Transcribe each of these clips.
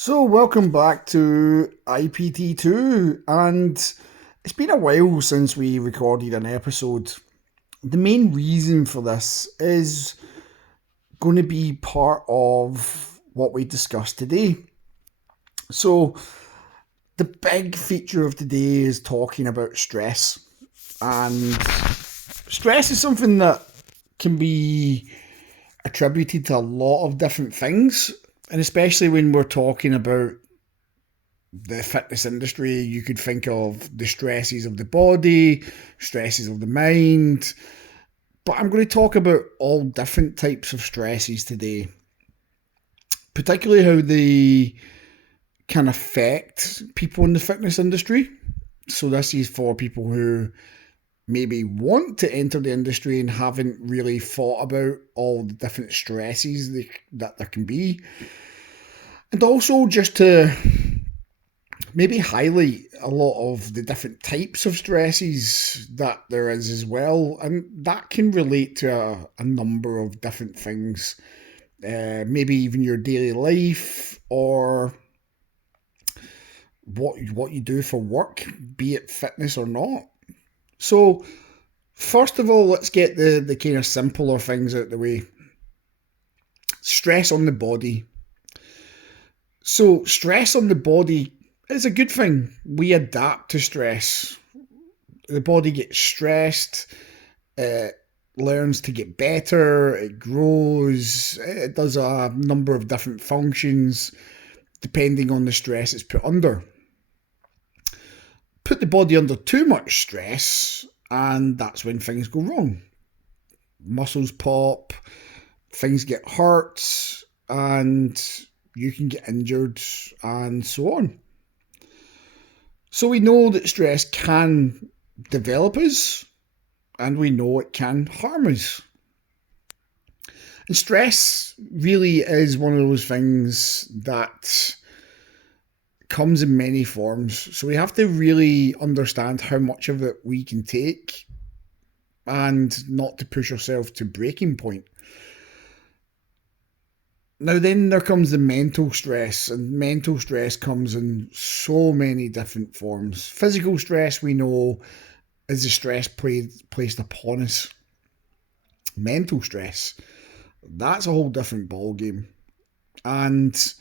So, welcome back to IPT2, and it's been a while since we recorded an episode. The main reason for this is going to be part of what we discussed today. So, the big feature of today is talking about stress, and stress is something that can be attributed to a lot of different things, and especially when we're talking about the fitness industry, you could think of the stresses of the body, stresses of the mind. But I'm going to talk about all different types of stresses today, particularly how they can affect people in the fitness industry. So, this is for people who maybe want to enter the industry and haven't really thought about all the different stresses that there can be. And also just to maybe highlight a lot of the different types of stresses that there is as well, and that can relate to a number of different things, maybe even your daily life or what you do for work, be it fitness or not. So, first of all, let's get the kind of simpler things out the way. Stress on the body. So, stress on the body is a good thing. We adapt to stress. The body gets stressed, it learns to get better, it grows, it does a number of different functions depending on the stress it's put under. Put the body under too much stress, and that's when things go wrong. Muscles pop, things get hurt, and you can get injured, and so on. So we know that stress can develop us, and we know it can harm us. And stress really is one of those things that comes in many forms. So we have to really understand how much of it we can take and not to push ourselves to breaking point. Now, then there comes the mental stress, and mental stress comes in so many different forms. Physical stress, we know, is the stress placed upon us. Mental stress, that's a whole different ballgame. And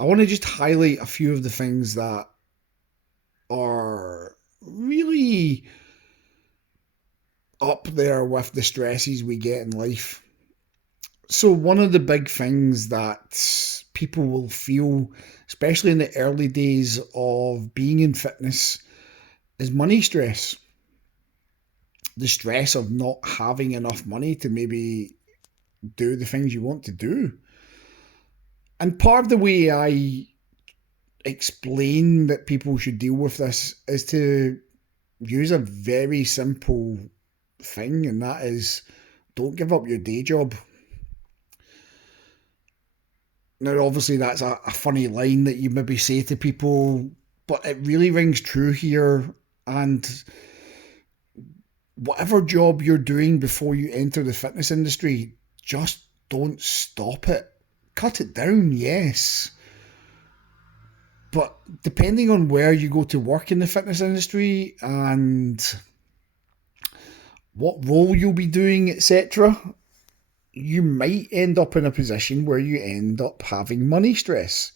I want to just highlight a few of the things that are really up there with the stresses we get in life. So, one of the big things that people will feel, especially in the early days of being in fitness, is money stress. The stress of not having enough money to maybe do the things you want to do. And part of the way I explain that people should deal with this is to use a very simple thing, and that is don't give up your day job. Now, obviously, that's a funny line that you maybe say to people, but it really rings true here. And whatever job you're doing before you enter the fitness industry, just don't stop it. Cut it down, yes. But depending on where you go to work in the fitness industry and what role you'll be doing, etc., you might end up in a position where you end up having money stress.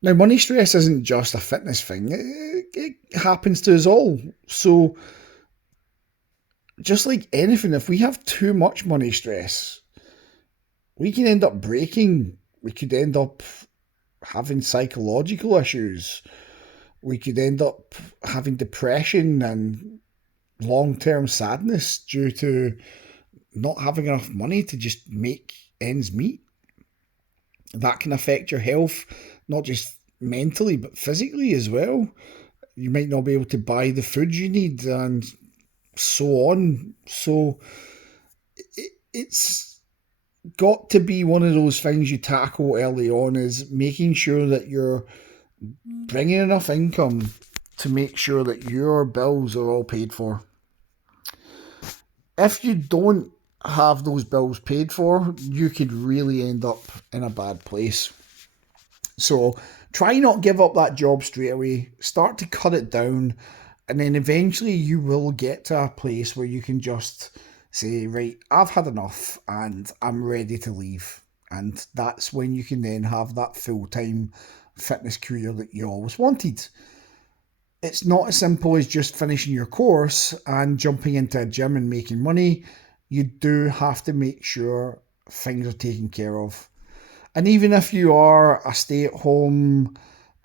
Now, money stress isn't just a fitness thing, it happens to us all. So, just like anything, if we have too much money stress, we can end up breaking. We could end up having psychological issues. We could end up having depression and long term sadness due to not having enough money to just make ends meet. That can affect your health, not just mentally, but physically as well. You might not be able to buy the food you need and so on. So it's got to be one of those things you tackle early on, is making sure that you're bringing enough income to make sure that your bills are all paid for. If you don't have those bills paid for, you could really end up in a bad place. So try not give up that job straight away. Start to cut it down, and then eventually you will get to a place where you can just say, right, I've had enough and I'm ready to leave. And that's when you can then have that full time fitness career that you always wanted. It's not as simple as just finishing your course and jumping into a gym and making money. You do have to make sure things are taken care of. And even if you are a stay at home,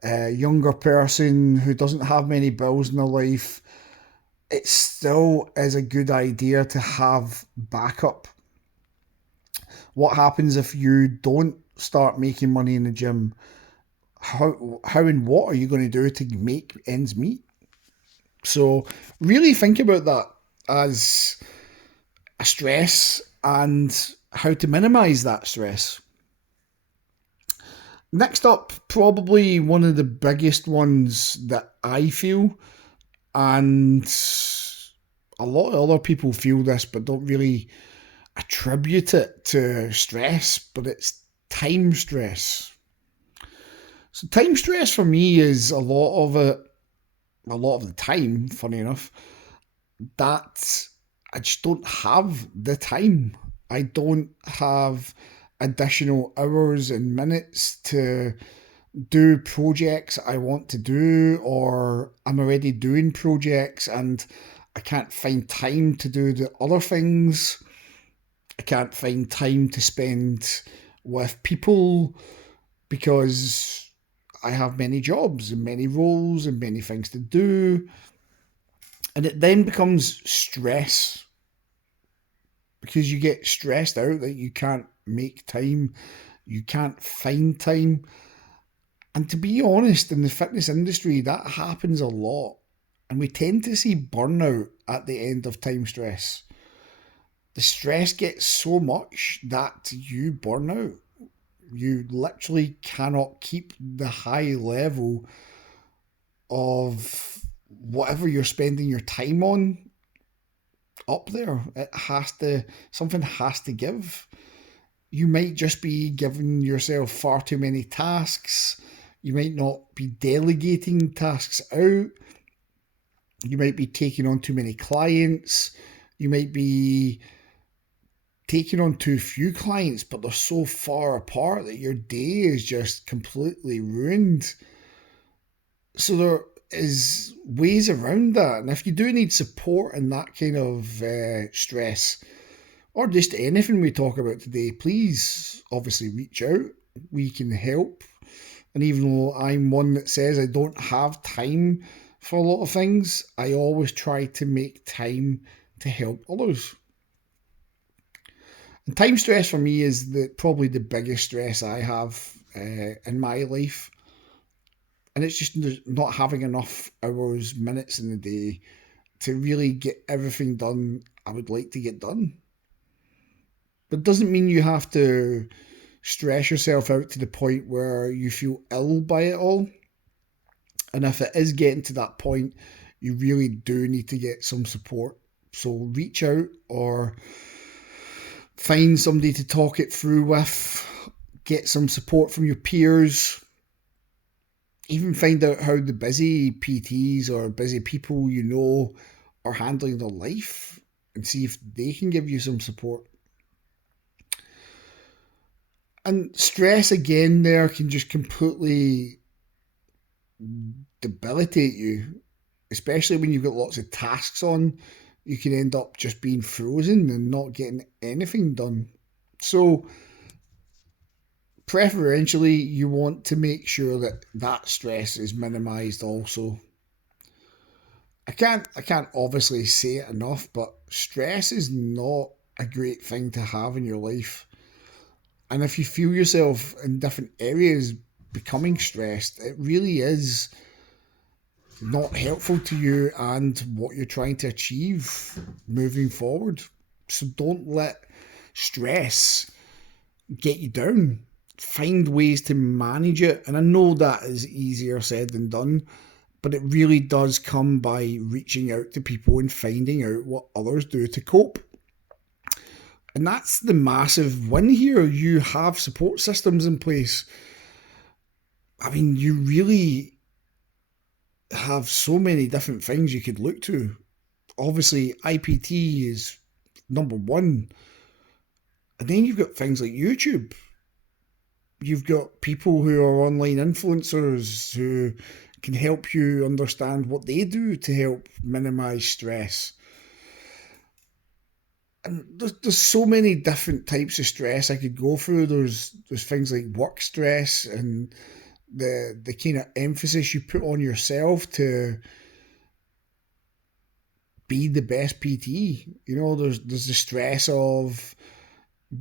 younger person who doesn't have many bills in their life, it still is a good idea to have backup. What happens if you don't start making money in the gym? How and what are you going to do to make ends meet? So really think about that as a stress and how to minimize that stress. Next up, probably one of the biggest ones that I feel, and a lot of other people feel this but don't really attribute it to stress, but it's time stress. So time stress for me is a lot of the time, funny enough, that I just don't have the time. I don't have additional hours and minutes to do projects I want to do, or I'm already doing projects and I can't find time to do the other things. I can't find time to spend with people because I have many jobs and many roles and many things to do. And it then becomes stress because you get stressed out that you can't make time, you can't find time. And to be honest, in the fitness industry, that happens a lot. And we tend to see burnout at the end of time stress. The stress gets so much that you burn out. You literally cannot keep the high level of whatever you're spending your time on up there. Something has to give. You might just be giving yourself far too many tasks. You might not be delegating tasks out. You might be taking on too many clients. You might be taking on too few clients, but they're so far apart that your day is just completely ruined. So there is ways around that. And if you do need support in that kind of stress, or just anything we talk about today, please obviously reach out. We can help. And even though I'm one that says I don't have time for a lot of things, I always try to make time to help others. And time stress for me is probably the biggest stress I have in my life. And it's just not having enough hours, minutes in the day to really get everything done I would like to get done. But it doesn't mean you have to stress yourself out to the point where you feel ill by it all. And if it is getting to that point, you really do need to get some support. So reach out or find somebody to talk it through with, get some support from your peers, even find out how the busy PTs or busy people you know are handling their life and see if they can give you some support. And stress again there can just completely debilitate you, especially when you've got lots of tasks on. You can end up just being frozen and not getting anything done. So preferentially, you want to make sure that stress is minimized also. I can't obviously say it enough, but stress is not a great thing to have in your life. And if you feel yourself in different areas becoming stressed, it really is not helpful to you and what you're trying to achieve moving forward. So don't let stress get you down. Find ways to manage it. And I know that is easier said than done, but it really does come by reaching out to people and finding out what others do to cope. And that's the massive win here. You have support systems in place. I mean, you really have so many different things you could look to. Obviously, IPT is number one. And then you've got things like YouTube. You've got people who are online influencers who can help you understand what they do to help minimize stress. And there's so many different types of stress I could go through. There's things like work stress and the kind of emphasis you put on yourself to be the best PT. You know, there's the stress of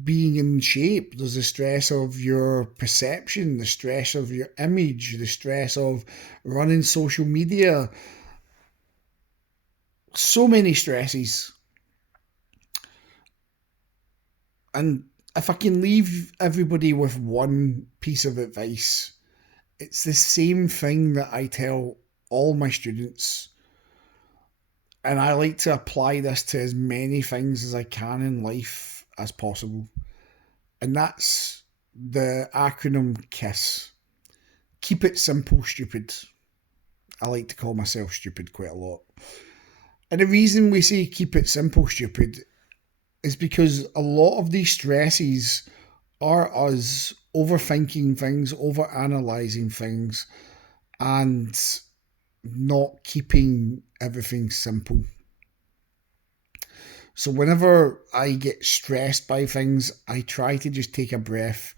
being in shape. There's the stress of your perception, the stress of your image, the stress of running social media. So many stresses. And if I can leave everybody with one piece of advice, it's the same thing that I tell all my students. And I like to apply this to as many things as I can in life as possible. And that's the acronym KISS. Keep it simple, stupid. I like to call myself stupid quite a lot. And the reason we say keep it simple, stupid, is because a lot of these stresses are us overthinking things, overanalyzing things, and not keeping everything simple. So whenever I get stressed by things, I try to just take a breath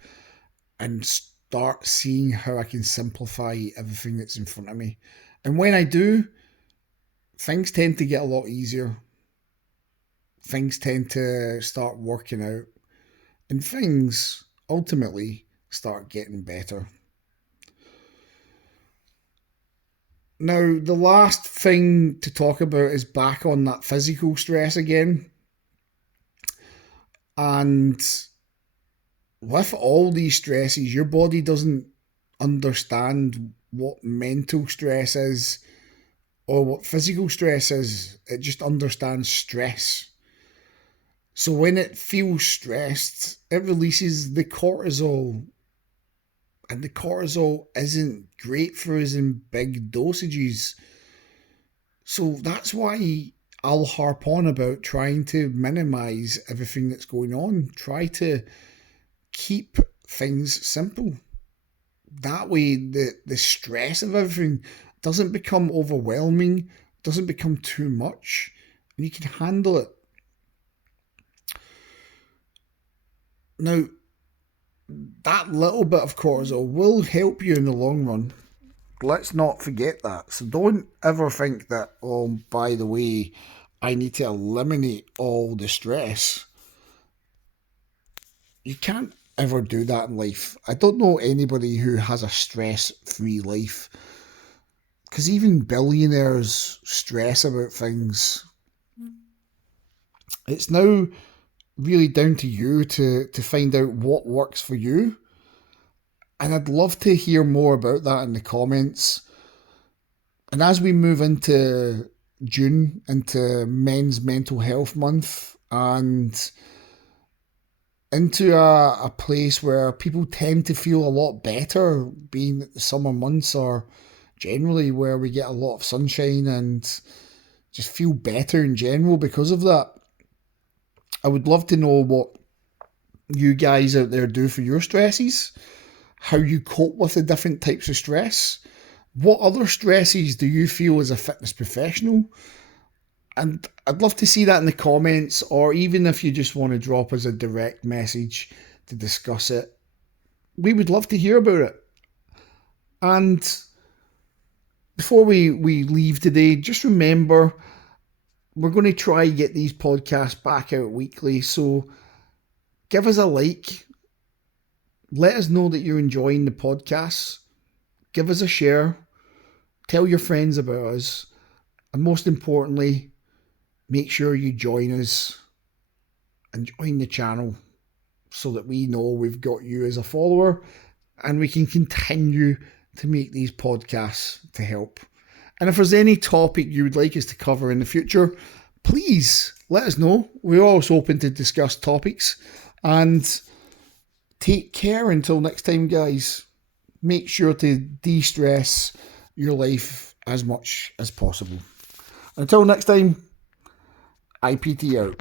and start seeing how I can simplify everything that's in front of me. And when I do, things tend to get a lot easier. Things tend to start working out, and things ultimately start getting better. Now, the last thing to talk about is back on that physical stress again. And with all these stresses, your body doesn't understand what mental stress is or what physical stress is. It just understands stress. So when it feels stressed, it releases the cortisol. And the cortisol isn't great for us in big dosages. So that's why I'll harp on about trying to minimize everything that's going on. Try to keep things simple. That way, the stress of everything doesn't become overwhelming, doesn't become too much, and you can handle it. Now, that little bit of cortisol will help you in the long run. Let's not forget that. So don't ever think that, oh, by the way, I need to eliminate all the stress. You can't ever do that in life. I don't know anybody who has a stress-free life. Because even billionaires stress about things. It's now really down to you to find out what works for you. And I'd love to hear more about that in the comments. And as we move into June, into Men's Mental Health Month, and into a place where people tend to feel a lot better, being that the summer months are generally where we get a lot of sunshine and just feel better in general because of that. I would love to know what you guys out there do for your stresses, how you cope with the different types of stress. What other stresses do you feel as a fitness professional? And I'd love to see that in the comments, or even if you just want to drop us a direct message to discuss it. We would love to hear about it. And before we leave today, just remember, we're going to try and get these podcasts back out weekly. So give us a like. Let us know that you're enjoying the podcasts. Give us a share. Tell your friends about us. And most importantly, make sure you join us and join the channel so that we know we've got you as a follower and we can continue to make these podcasts to help. And if there's any topic you would like us to cover in the future, please let us know. We're always open to discuss topics. And take care until next time, guys. make sure to de-stress your life as much as possible. Until next time, IPT out.